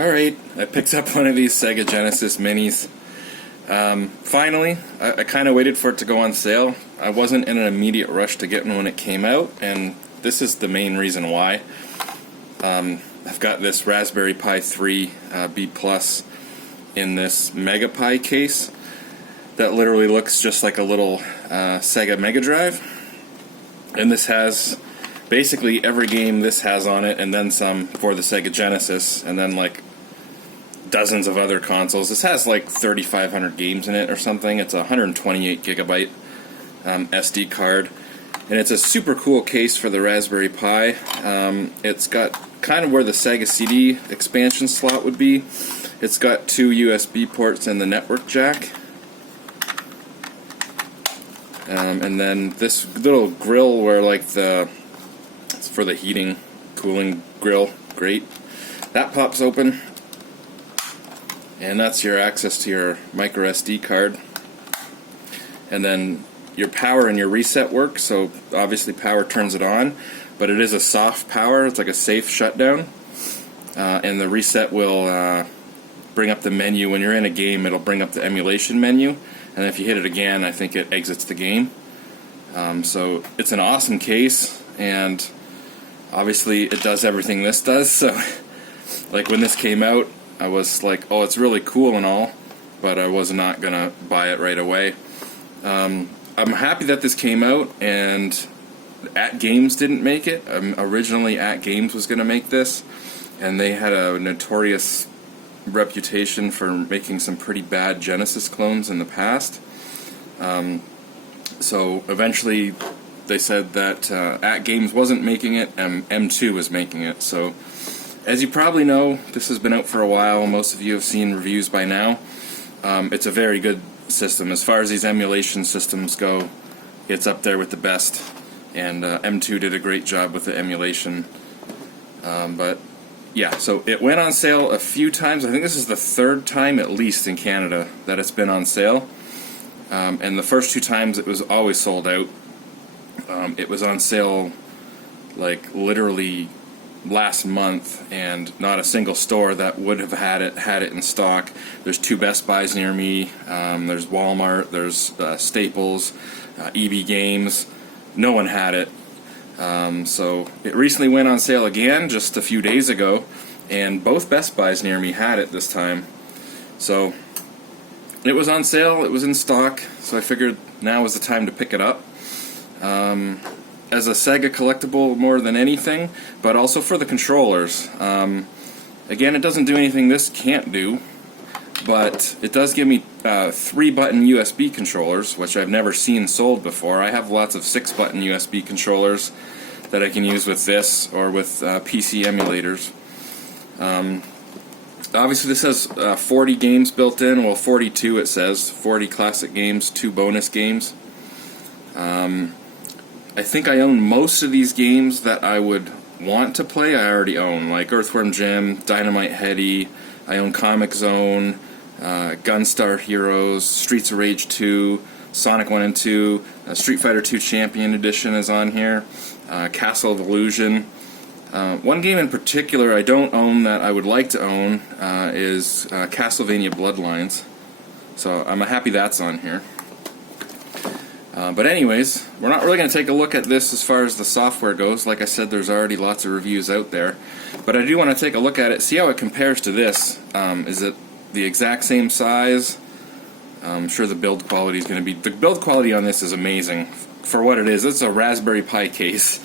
Alright, I picked up one of these Sega Genesis Minis. Finally, I kind of waited for it to go on sale. I wasn't in an immediate rush to get one when it came out, and this is the main reason why. I've got this Raspberry Pi 3 B Plus in this MegaPi case that literally looks just like a little Sega Mega Drive. And this has basically every game this has on it, and then some for the Sega Genesis, and then like dozens of other consoles. This has like 3,500 games in it or something. It's a 128 gigabyte SD card, and it's a super cool case for the Raspberry Pi. It's got kind of where the Sega CD expansion slot would be. It's got two USB ports and the network jack. And then this little grill where like it's for the heating, cooling grill, grate, that pops open, and that's your access to your micro SD card. And then your power and your reset work, so obviously power turns it on, but it is a soft power, it's like a safe shutdown. And the reset will bring up the menu. When you're in a game, it'll bring up the emulation menu, and if you hit it again, I think it exits the game. So it's an awesome case, and obviously it does everything this does. So like when this came out, I was like, oh, it's really cool and all, but I was not gonna buy it right away. I'm happy that this came out, and At Games didn't make it. Originally At Games was gonna make this, and they had a notorious reputation for making some pretty bad Genesis clones in the past. So eventually they said that At Games wasn't making it, and M2 was making it. So as you probably know, this has been out for a while. Most of you have seen reviews by now. It's a very good system. As far as these emulation systems go, it's up there with the best, and M2 did a great job with the emulation. But yeah, so it went on sale a few times. I think this is the third time at least in Canada that it's been on sale. And the first two times it was always sold out. It was on sale like literally last month, and not a single store that would have had it in stock. There's two Best Buys near me. There's Walmart. There's Staples, EB Games. No one had it. So it recently went on sale again just a few days ago, and both Best Buys near me had it this time. So it was on sale, it was in stock, so I figured now was the time to pick it up. As a Sega collectible more than anything, but also for the controllers. Again, it doesn't do anything this can't do, but it does give me 3-button USB controllers, which I've never seen sold before. I have lots of 6-button USB controllers that I can use with this or with PC emulators. Obviously this has 40 games built in, well 42 it says, 40 classic games, 2 bonus games. I think I own most of these games that I would want to play. I already own, like Earthworm Jim, Dynamite Headdy, I own Comic Zone, Gunstar Heroes, Streets of Rage 2, Sonic 1 and 2, Street Fighter 2 Champion Edition is on here, Castle of Illusion. One game in particular I don't own that I would like to own is Castlevania Bloodlines. So I'm happy that's on here. But anyways, we're not really going to take a look at this as far as the software goes. Like I said, there's already lots of reviews out there. But I do want to take a look at it, see how it compares to this. Is it the exact same size? I'm sure the build quality is going to be... The build quality on this is amazing for what it is. It's a Raspberry Pi case,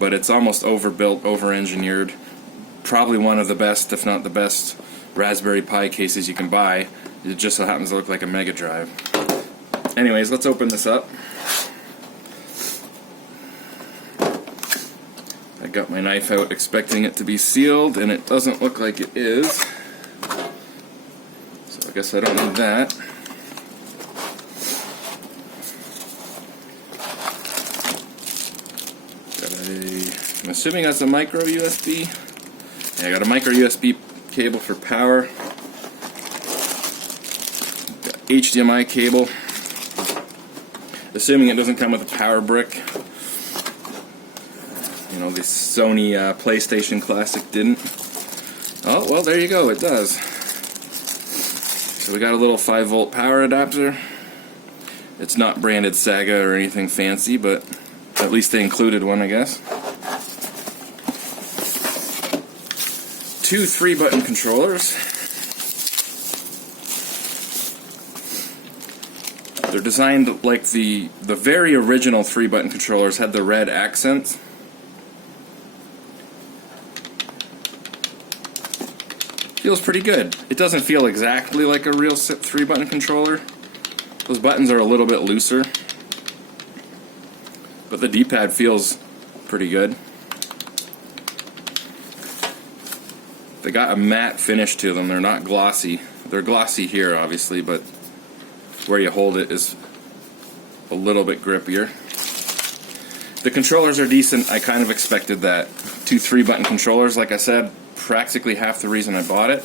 but it's almost overbuilt, over-engineered. Probably one of the best, if not the best, Raspberry Pi cases you can buy. It just so happens to look like a Mega Drive. Anyways, let's open this up. I got my knife out expecting it to be sealed, and it doesn't look like it is. So I guess I don't need that. I'm assuming that's a micro USB. Yeah, I got a micro USB cable for power. Got HDMI cable. Assuming it doesn't come with a power brick. You know, the Sony PlayStation Classic didn't. Oh, well, there you go, it does. So we got a little 5-volt power adapter. It's not branded Sega or anything fancy, but at least they included one, I guess. 2 3-button controllers. They're designed like the very original 3-button controllers had the red accents. Feels pretty good. It doesn't feel exactly like a real 3-button controller. Those buttons are a little bit looser. But the D-pad feels pretty good. They got a matte finish to them. They're not glossy. They're glossy here, obviously, but where you hold it is a little bit grippier. The controllers are decent. I kind of expected that. 2 3-button controllers, like I said, practically half the reason I bought it.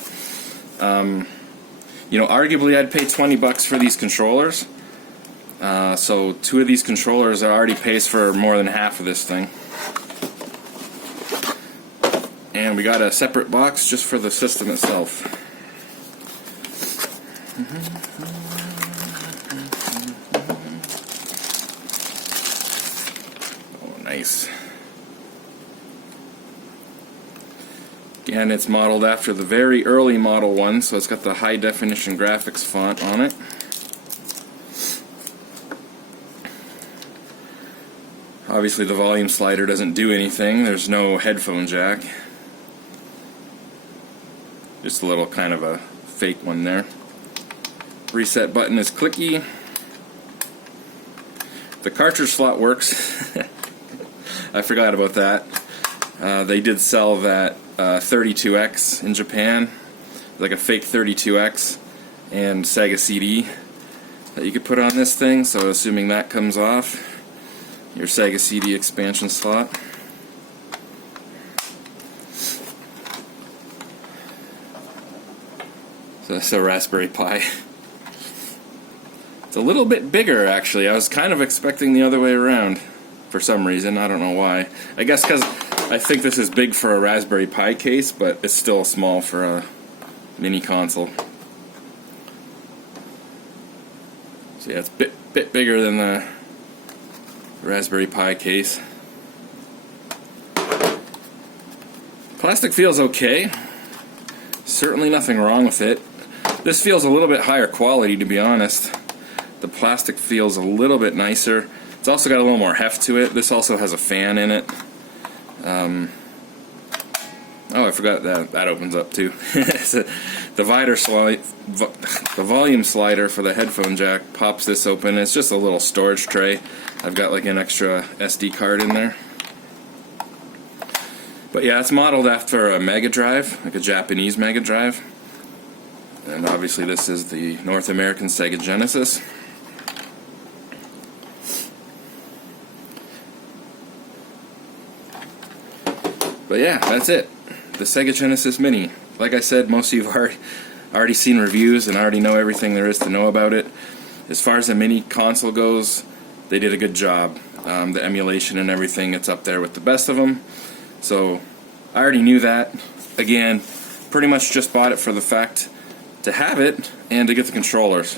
You know, arguably I'd pay 20 bucks for these controllers. So 2 of these controllers already pays for more than half of this thing. And we got a separate box just for the system itself. Oh, nice. Again, it's modeled after the very early Model 1, so it's got the high definition graphics font on it. Obviously the volume slider doesn't do anything. There's no headphone jack. Just a little kind of a fake one there. Reset button is clicky. The cartridge slot works. I forgot about that. They did sell that 32X in Japan, like a fake 32X and Sega CD that you could put on this thing, so assuming that comes off, your Sega CD expansion slot. So that's a Raspberry Pi. It's a little bit bigger, actually. I was kind of expecting the other way around for some reason. I don't know why. I guess because I think this is big for a Raspberry Pi case, but it's still small for a mini console. So yeah, it's a bit bigger than the Raspberry Pi case. Plastic feels okay. Certainly nothing wrong with it. This feels a little bit higher quality, to be honest. The plastic feels a little bit nicer. It's also got a little more heft to it. This also has a fan in it. Oh, I forgot that opens up too. The volume slider for the headphone jack pops this open. It's just a little storage tray. I've got like an extra SD card in there. But yeah, it's modeled after a Mega Drive, like a Japanese Mega Drive. And obviously this is the North American Sega Genesis. But yeah, that's it. The Sega Genesis Mini. Like I said, most of you have already seen reviews and already know everything there is to know about it. As far as the mini console goes, they did a good job. The emulation and everything, it's up there with the best of them. So I already knew that. Again, pretty much just bought it for the fact to have it and to get the controllers.